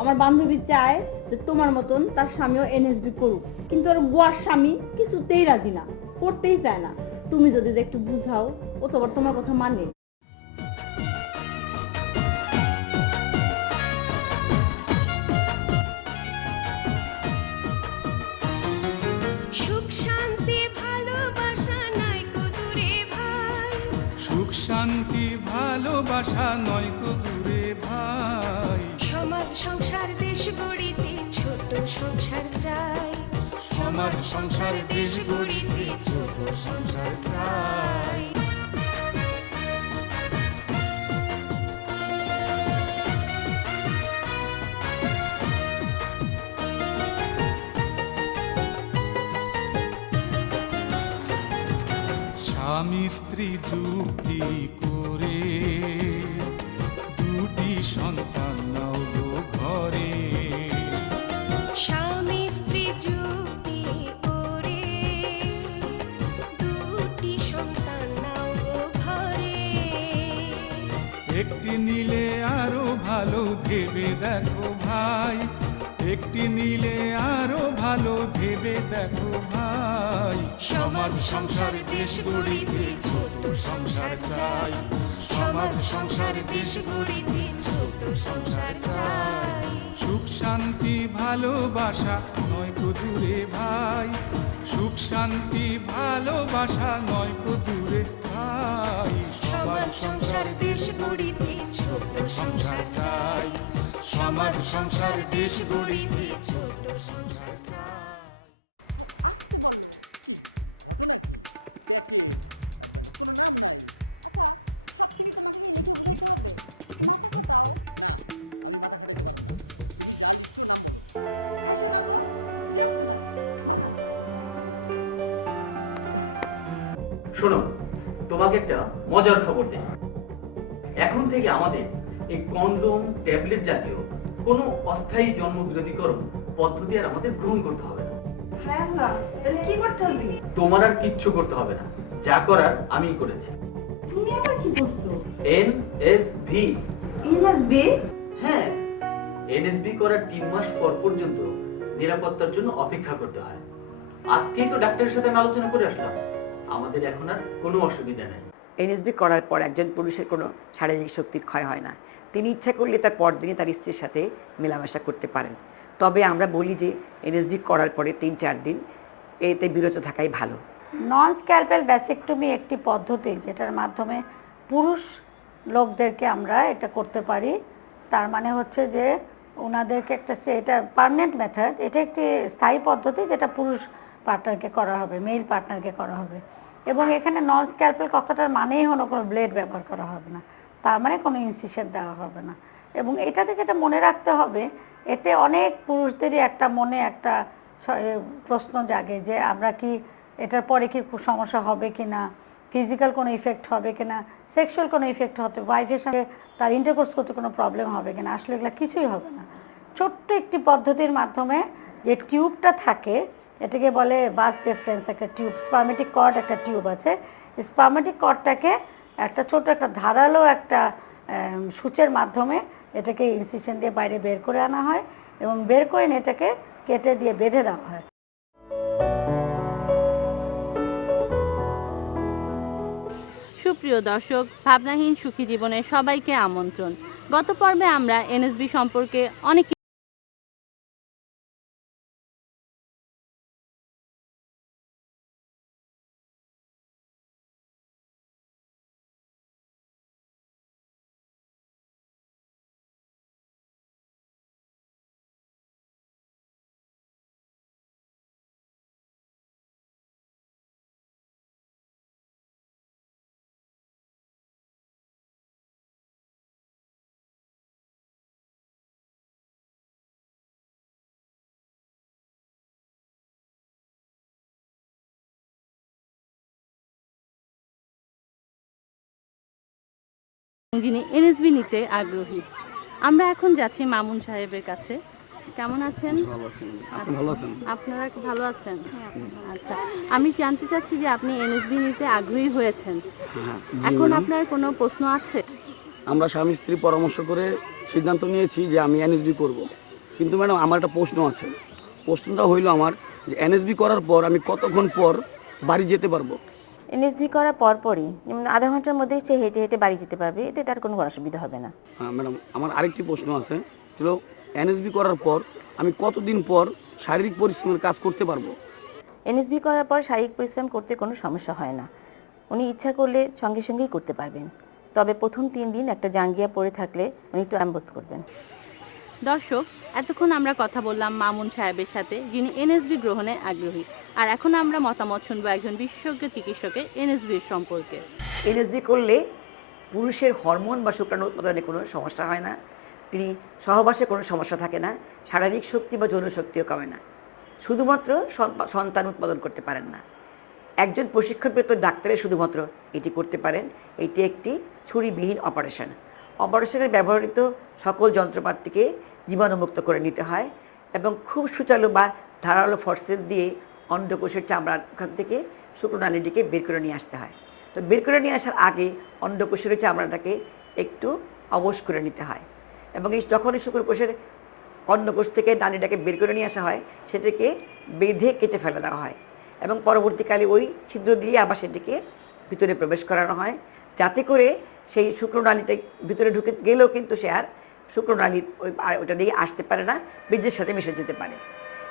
আমার বান্ধবী চায় যে তোমার মতন তার স্বামীও এনএসবি করুক। কিন্তু ওর গোয়ার স্বামী কিছুতেই রাজি না করতেই চায় না। তুমি যদি একটু বুঝাও ও তো তোমার কথা মানে। সুখ শান্তি ভালোবাসা নাই দূরে ভাই। সুখ শান্তি ভালোবাসা নয় কো দূরে ভাই। সংসার দেশ গড়িতে, ছোট সংসার চাই। সমাজ সংসার দেশ গড়িতে, ছোট সংসার চাই। স্বামী স্ত্রী যুক্তি নিলে আরও ভালো ভেবে দেখো ভাই। একটি নিলে আরও ভালো ভেবে দেখো ভাই। সমাজ সংসার দেশ গড়িতে ছোট সংসার চাই। সমাজ সংসার দেশ গড়িতে ছোট সংসার চাই। সুখ শান্তি ভালোবাসা নয় দূরে ভাই। সুখ শান্তি ভালোবাসা নয় দূরে ভাই। সমাজ সংসার দেশ গড়িতে সমাজ সংসার দেশ গড়িতে ছোট সংসার শোনো তোমাকে একটা মজার খবর দেই থেকে আমাদের এই কন্ডোম ট্যাবলেট জাতীয় কোনো অস্থায়ী জন্ম বিরোধীকরণ পদ্ধতি আর আমাদের গ্রহণ করতে হবে না। হ্যাঁ কি করতে হবে? তোমার আর কিচ্ছু করতে হবে না। যা করার আমিই করেছি। তুমি আবার কি করছ? এন এস ভি এনএসবি হ্যাঁ। এনএসবি করার তিন মাস পর পর্যন্ত নিরাপত্তার জন্য অপেক্ষা করতে হয়। আজকেই তো ডাক্তারের সাথে আমি আলোচনা করে আসলাম। আমাদের এখন আর কোনো অসুবিধা নেই। এনএসবি করার পর একজন পুরুষের কোনো শারীরিক শক্তির ক্ষয় হয় না। তিনি ইচ্ছা করলে তার পরদিনই তার স্ত্রীর সাথে মেলামেশা করতে পারেন। তবে আমরা বলি যে এনএসবি করার পরে তিন চার দিন এতে বিরত থাকাই ভালো। নন স্ক্যালপেল ভ্যাসেক্টমি একটি পদ্ধতি যেটার মাধ্যমে পুরুষ লোকদেরকে আমরা এটা করতে পারি। তার মানে হচ্ছে যে ওনাদেরকে একটা এটা পার্মানেন্ট মেথড এটা একটি স্থায়ী পদ্ধতি যেটা পুরুষ পার্টনারকে করা হবে মেল পার্টনারকে করা হবে। এবং এখানে নন স্ক্যালপেল কথাটার মানেই হলো কোনো ব্লেড ব্যবহার করা হবে না। তার মানে কোনো ইনসিশন দেওয়া হবে না। এবং এটাতে যেটা মনে রাখতে হবে, এতে অনেক পুরুষদেরই একটা মনে একটা প্রশ্ন জাগে যে আমরা কি এটার পরে কি খুব সমস্যা হবে কি না ফিজিক্যাল কোনো ইফেক্ট হবে কিনা সেক্সুয়াল কোনো ইফেক্ট হতে ওয়াইফের সঙ্গে তার ইন্টারকোর্স করতে কোনো প্রবলেম হবে কিনা আসলে এগুলো কিছুই হবে না। ছোট্ট একটি পদ্ধতির মাধ্যমে যে টিউবটা থাকে এটাকে বলে বাস ডিফারেন্স, একটা টিউব স্পার্মেটিক কর্ড একটা টিউব আছে। স্পার্মেটিক কর্ডটাকে একটা ছোট, একটা ধারালো একটা সূচের মাধ্যমে এটাকে ইনসিশন দিয়ে বাইরে বের করে আনা হয় এবং বের করে এটাকে কেটে দিয়ে বেঁধে দেওয়া হয়। সুপ্রিয় দর্শক, ভাবনাহীন সুখী জীবনে সবাইকে আমন্ত্রণ। গত পর্বে আমরা এনএসবি সম্পর্কে অনেক যিনি এনএসবি নিতে আগ্রহী। আমরা এখন যাচ্ছি মামুন সাহেবের কাছে। কেমন আছেন? ভালো আছেন আপনি ভালো আছেন? আপনারা কি ভালো আছেন। আচ্ছা আমি জানতে চাচ্ছি যে আপনি এনএসবি নিতে আগ্রহী হয়েছেন। হ্যাঁ এখন আপনার কোনো প্রশ্ন আছে? আমরা স্বামী স্ত্রী পরামর্শ করে সিদ্ধান্ত নিয়েছি যে আমি এনএসবি করব। কিন্তু ম্যাডাম আমার একটা প্রশ্ন আছে। প্রশ্নটা হইল আমার যে এনএসবি করার পর আমি কতক্ষণ পর বাড়ি যেতে পারব? এনএসভি করার পরপরই যেমন আধা ঘণ্টার মধ্যে সে হেঁটে হেঁটে বাড়ি যেতে পারবে এতে তার কোনো অসুবিধা হবে না। হ্যাঁ ম্যাডাম আমার আরেকটি প্রশ্ন আছে। হলো এনএসবি করার পর আমি কতদিন পর শারীরিক পরিশ্রমের কাজ করতে পারব? এনএসভি করার পর শারীরিক পরিশ্রম করতে কোনো সমস্যা হয় না। উনি ইচ্ছা করলে সঙ্গে সঙ্গেই করতে পারবেন। তবে প্রথম তিন দিন একটা জাঙ্গিয়া পরে থাকলে উনি একটু আরাম করবেন। দর্শক এতক্ষণ আমরা কথা বললাম মামুন সাহেবের সাথে যিনি এনএসবি গ্রহণে আগ্রহী। আর এখন আমরা মতামত শুনব একজন বিশেষজ্ঞ চিকিৎসকের এনএসবির সম্পর্কে। এনএসডি করলে পুরুষের হরমোন বা শুক্রাণু উৎপাদনে কোনো সমস্যা হয় না। তিনি সহবাসে কোনো সমস্যা থাকে না, শারীরিক শক্তি বা যৌন শক্তিও কমে না। শুধুমাত্র সন্তান উৎপাদন করতে পারেন না। একজন প্রশিক্ষণপ্রাপ্ত ডাক্তারে শুধুমাত্র এটি করতে পারেন। এটি একটি ছুরিবিহীন অপারেশন। অপারেশনে ব্যবহৃত সকল যন্ত্রপাতিকে জীবাণুমুক্ত করে নিতে হয় এবং খুব সুচালু বা ধারালো ফর্সেস দিয়ে অন্ডকোষের চামড়ার ওখান থেকে শুক্রনালীটিকে বের করে নিয়ে আসতে হয়। তো বের করে নিয়ে আসার আগে অন্ডকোষের চামড়াটাকে একটু অবশ করে নিতে হয় এবং এই যখনই শুক্রকোষের অন্নকোষ থেকে নালীটাকে বের করে নিয়ে আসা হয়, সেটাকে বেঁধে কেটে ফেলে দেওয়া হয় এবং পরবর্তীকালে ওই ছিদ্র দিয়ে আবার সেটিকে ভিতরে প্রবেশ করানো হয় যাতে করে সেই শুক্রনালীটা ভিতরে ঢুকে গেলেও কিন্তু সে আর শুক্রনালী ওই ওটা দিয়ে আসতে পারে না বীর্যের সাথে মিশে যেতে পারে।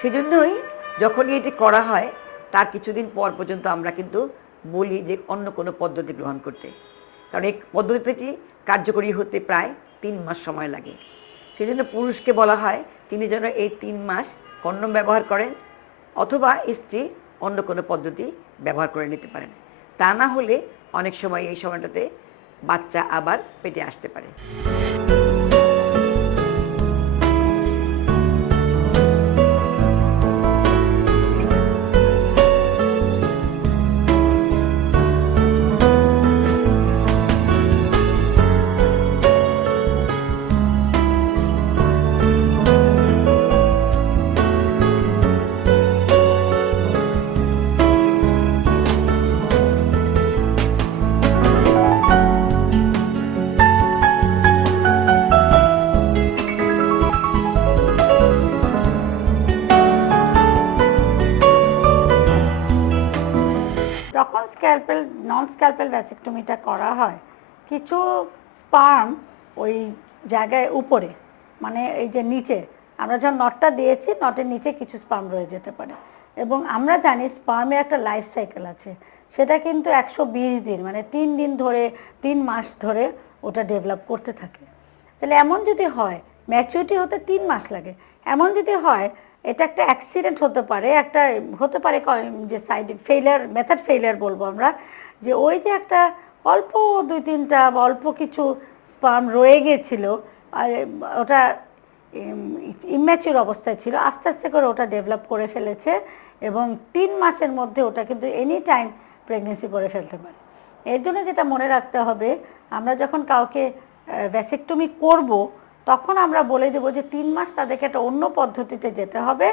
সেই জন্যই যখনই এটি করা হয়, তার কিছুদিন পর পর্যন্ত আমরা কিন্তু বলি যে অন্য কোনো পদ্ধতি গ্রহণ করতে। কারণ এই পদ্ধতিটি কার্যকরী হতে প্রায় তিন মাস সময় লাগে। সেই জন্য পুরুষকে বলা হয়, তিনি যেন এই তিন মাস কন্ডম ব্যবহার করেন অথবা স্ত্রী অন্য কোনো পদ্ধতি ব্যবহার করে নিতে পারেন। তা না হলে অনেক সময় এই সময়টাতে বাচ্চা আবার পেটে আসতে পারে। ভ্যাসেক্টমিটা করা হয়। কিছু স্পার্ম ওই জায়গায় উপরে মানে এই যে নিচে, আমরা যখন নটটা দিয়েছি নটের নিচে কিছু স্পার্ম রয়ে যেতে পারে। এবং আমরা জানি স্পার্মের একটা লাইফ সাইকেল আছে। সেটা কিন্তু একশো বিশ দিন মানে তিন দিন ধরে, তিন মাস ধরে ওটা ডেভেলপ করতে থাকে। তাহলে এমন যদি হয় ম্যাচুরিটি হতে তিন মাস লাগে। এমন যদি হয়, এটা একটা অ্যাক্সিডেন্ট হতে পারে, একটা, হতে পারে যে সাইড ফেলিয়ার মেথড ফেলিয়ার বলব আমরা, যে ওই যে একটা অল্প দুই তিনটা অল্প কিছু স্পার্ম রয়ে গেছিল। আর ওটা ইম্যাচিউর অবস্থায় ছিল। আস্তে আস্তে করে ওটা ডেভেলপ করে ফেলেছে এবং তিন মাসের মধ্যে ওটা কিন্তু এনি টাইম প্রেগনেন্সি করে ফেলতে পারে। এর জন্য যেটা মনে রাখতে হবে, আমরা যখন কাউকে ভ্যাসেক্টমি করব, তখন আমরা বলে দেবো যে তিন মাস তাদেরকে একটা অন্য পদ্ধতিতে যেতে হবে,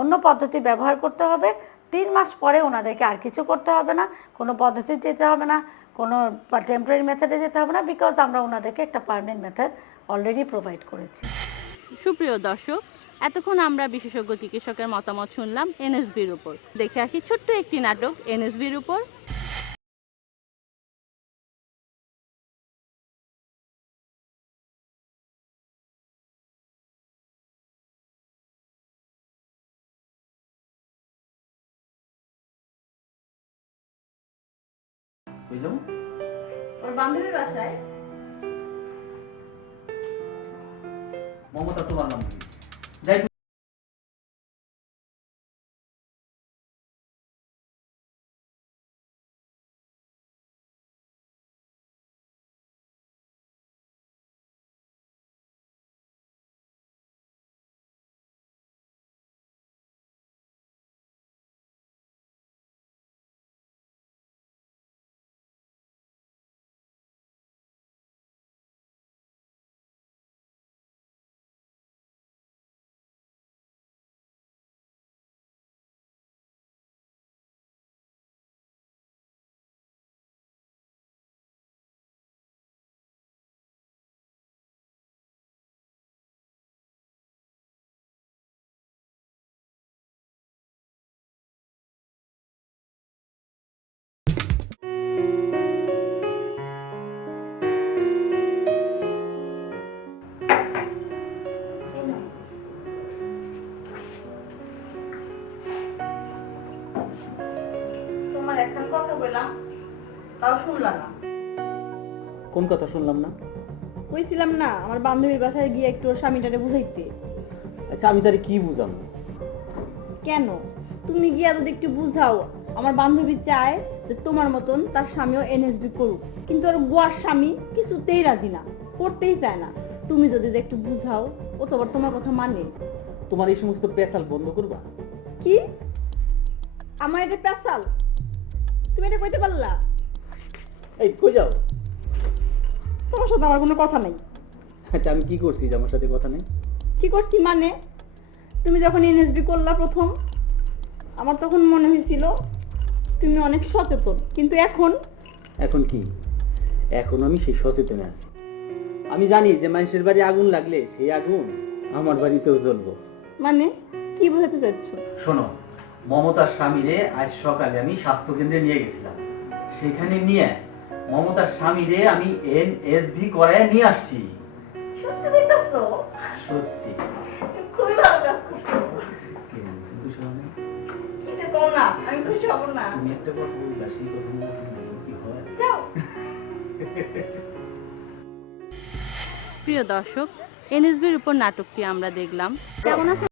অন্য পদ্ধতি ব্যবহার করতে হবে। তিন মাস পরে ওনাদেরকে আর কিছু করতে হবে না, কোনো পদ্ধতিতে যেতে হবে না। কোনো টেম্পোরারি মেথডে যেতে হবে না বিকজ আমরা ওনাদেরকে একটা পার্মানেন্ট মেথড অলরেডি প্রোভাইড করেছি। সুপ্রিয় দর্শক, এতক্ষণ আমরা বিশেষজ্ঞ চিকিৎসকের মতামত শুনলাম এনএসবির উপর। দেখে আসি ছোট্ট একটি নাটক এনএসবির উপর। বুঝলাম ওর বান্ধবীর বাসায় মমতা তোমার নাম কি? যাই একখান কথা বললাম তাও শুনলা না। কোন কথা শুনলাম না? কইছিলাম না আমার বান্ধবীর বাসায় গিয়ে একটু ওর স্বামীটারে বুঝাইতে। আচ্ছা আমি তারে কি বুঝাম কেন? তুমি গিয়া যদি একটু বুঝাও আমার বান্ধবী চায় যে তোমার মতন তার স্বামীও এনএসবি করুক। কিন্তু ওর গোয়ার স্বামী কিছুতেই রাজি না করতেই চায় না। তুমি যদি যে একটু বুঝাও ও তো আবার তোমার কথা মানে। তোমার এই সমস্ত পেশাল বন্ধ করবা? কি? আমার এটা পেশাল তুমি এটা কইতে পারলা? এই কই যাও? তোমার সাথে আমার কোনো কথা নাই। আচ্ছা আমি কি করছি? যে আমার সাথে কথা নেই? কি করছি মানে? তুমি যখন এনএসবি করলা প্রথম আমার তখন মনে হয়েছিল তুমি অনেক সচেতন। কিন্তু এখন? এখন কি? এখন আমি সেই সচেতনে আছি। আমি জানি যে মানুষের বাড়ি আগুন লাগলে সেই আগুন আমার বাড়িতেও জ্বলবো। মানে কি বোঝাতে চাচ্ছ? শোনো মমতার স্বামীরে আজ সকালে আমি স্বাস্থ্য কেন্দ্রে নিয়ে গেছিলাম। সেখানে নিয়ে মমতার স্বামীরে আমি এনএসভি করে নিয়ে আসছি। সত্যি বলতেছো? সত্যি। খুবই ভালো কাজ করছ। কি, তুমি খুশি হও নাই? কি যে কও না আমি খুশি হব না। তুমি একটা কথা বললা সেই কথা কি হয়। যাও। প্রিয় দর্শক এনএসবির উপর নাটকটি আমরা দেখলাম। কেমন আছে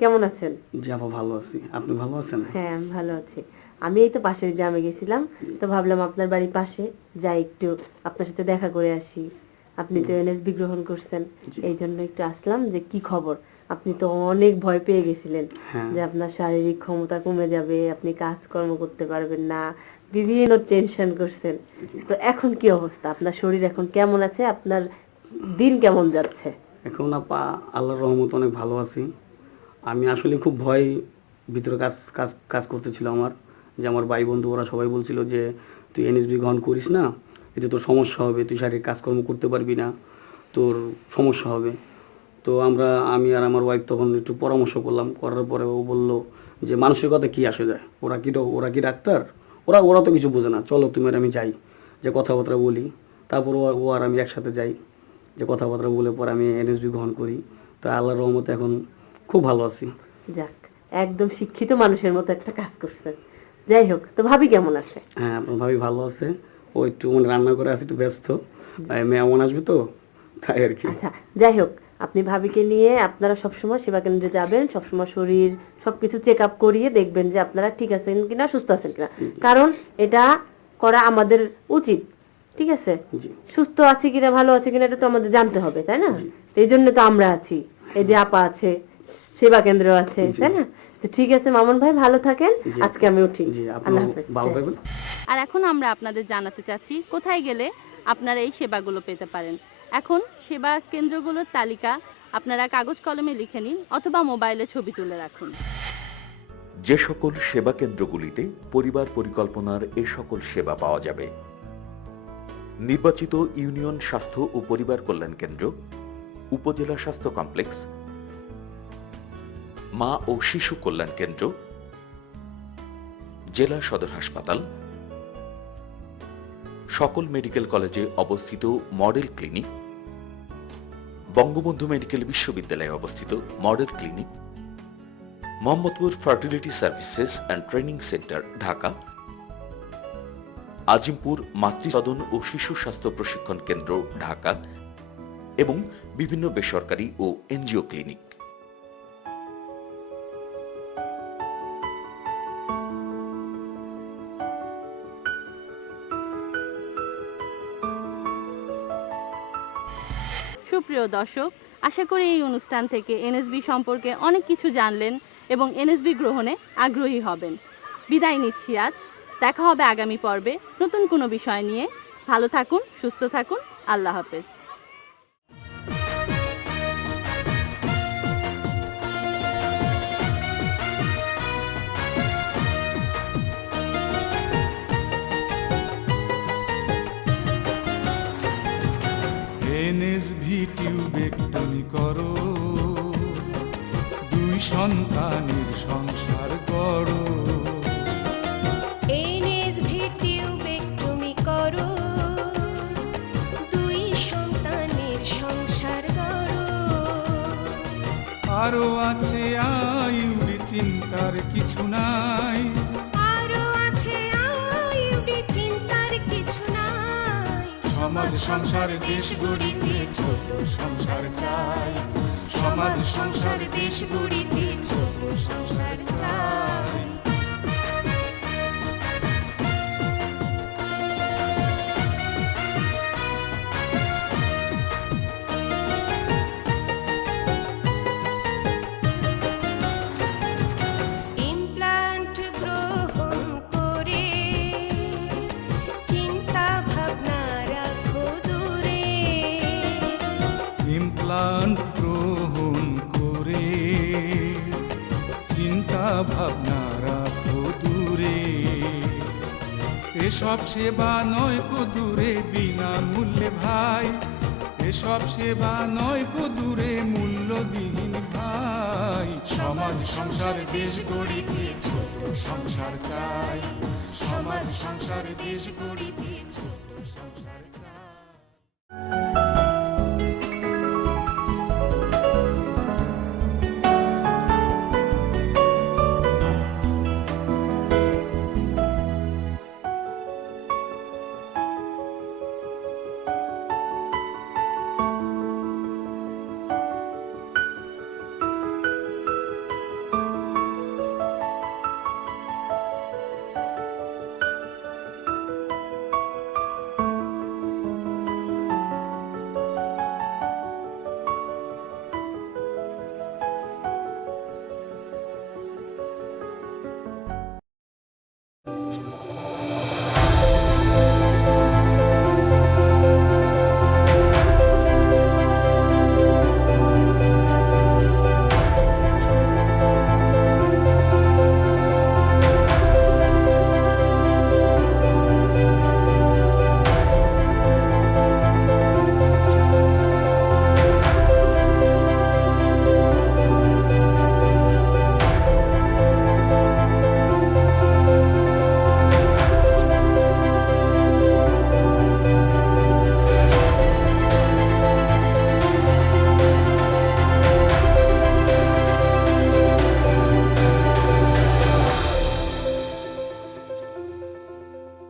কেমন আছেন? জি আপা ভালো আছি। আপনি ভালো আছেন? হ্যাঁ ভালো আছি। আমি এই তো পাশের গ্রামে গেছিলাম তো ভাবলাম আপনার বাড়ির পাশে যাই একটু আপনার সাথে দেখা করে আসি। আপনি তো এনএসবি গ্রহণ করছেন এই জন্য একটু আসলাম যে কি খবর? আপনি তো অনেক ভয় পেয়ে গেছিলেন হ্যাঁ। যে আপনার শারীরিক ক্ষমতা কমে যাবে আপনি কাজকর্ম করতে পারবেন না বিভিন্ন টেনশন করছেন। তো এখন কি অবস্থা? আপনার শরীর এখন কেমন আছে? আপনার দিন কেমন যাচ্ছে? এখন আপা আল্লাহর রহমত অনেক ভালো আছি। আমি আসলে খুব ভয় ভিতরে কাজ কাজ কাজ করতেছিল আমার। যে আমার ভাই বন্ধু, ওরা সবাই বলছিল যে, তুই এনএসবি গ্রহণ করিস না, এতে তোর সমস্যা হবে, তুই শারীরিক কাজকর্ম করতে পারবি না, তোর সমস্যা হবে। তো আমরা, আমি আর আমার ওয়াইফ তখন একটু পরামর্শ করলাম, করার পরে ও বলল যে মানুষের কথা কি আসে যায়? ওরা কি ওরা কি ডাক্তার? ওরা ওরা তো কিছু বোঝে না। চলো তুমি আর আমি যাই। যে কথাবার্তা বলি। তারপর ও ও আর আমি একসাথে যাই। যে কথাবার্তা বলে পরে আমি এনএসবি গ্রহণ করি। তো আল্লাহর রহমতে এখন খুব ভালো আছি। যাক একদম শিক্ষিত মানুষের মতো একটা কাজ করছেন। যাই হোক তো ভাবি কেমন আছে? হ্যাঁ আপনার ভাবি ভালো আছে। ও একটু মানে রান্না করে আছে একটু ব্যস্ত। আর মেহমান আসবে তো? তাই আর কি। আচ্ছা যাই হোক আপনি ভাবিকে নিয়ে আপনারা সবসময় সেবা কেন্দ্রে যাবেন সবসময় শরীর সবকিছু চেক আপ করিয়ে দেখবেন যে আপনারা ঠিক আছেন কিনা সুস্থ আছেন কিনা। কারণ এটা করা আমাদের উচিত ঠিক আছে? সুস্থ আছে কিনা ভালো আছে কিনা এটা তো আমাদের জানতে হবে তাই না? এই জন্য তো আমরা আছি। এই যে আপা আছে সেবা কেন্দ্র আছে তাই না? তো ঠিক আছে মামুন ভাই ভালো থাকেন। আজকে আমি উঠি। আর এখন আমরা আপনাদের জানাতে চাচ্ছি কোথায় গেলে আপনারা এই সেবাগুলো পেতে পারেন? এখন সেবা কেন্দ্রগুলোর তালিকা আপনারা কাগজ কলমে লিখে নিন অথবা মোবাইলে ছবি তুলে রাখুন। যে সকল সেবা কেন্দ্রগুলিতে পরিবার পরিকল্পনার এ সকল সেবা পাওয়া যাবে। নির্বাচিত ইউনিয়ন স্বাস্থ্য ও পরিবার কল্যাণ কেন্দ্র উপজেলা স্বাস্থ্য কমপ্লেক্স মা ও শিশু কল্যাণ কেন্দ্র, জেলা সদর হাসপাতাল, সকল মেডিকেল কলেজে অবস্থিত মডেল ক্লিনিক, বঙ্গবন্ধু মেডিকেল বিশ্ববিদ্যালয়ে অবস্থিত model clinic, Mohammadpur fertility services and training centre, Dhaka, Azimpur মাতৃসদন ও শিশু স্বাস্থ্য প্রশিক্ষণ কেন্দ্র, ঢাকা, এবং বিভিন্ন বেসরকারি ও এনজিও ক্লিনিক। সুপ্রিয় দর্শক, আশা করি এই অনুষ্ঠান থেকে এনএসবি সম্পর্কে অনেক কিছু জানলেন এবং এনএসবি গ্রহণে আগ্রহী হবেন। বিদায় নিচ্ছি আজ। দেখা হবে আগামী পর্বে নতুন কোনো বিষয় নিয়ে। ভালো থাকুন, সুস্থ থাকুন। আল্লাহ হাফেজ। সন্তানের সংসার টিউবেক্টমি করো দুই সন্তানের সংসার গড়ো। আরও আছে আয়ুরি চিন্তার কিছু নাই। আরও আছে আয়ুবে চিন্তার কিছু নাই। সমাজ সংসার দেশ গড়িতে ছোট সংসার চাই। সমাজ সংসার দেশ গড়িতে ছোট সংসার চাই এসব সেবা নয় কো দূরে বিনামূল্যে ভাই। এসব সেবা নয় কো দূরে মূল্যবিহীন ভাই। সমাজ সংসার দেশ গড়িতে ছোট সংসার চাই। সমাজ সংসার দেশ গড়িতে ছোট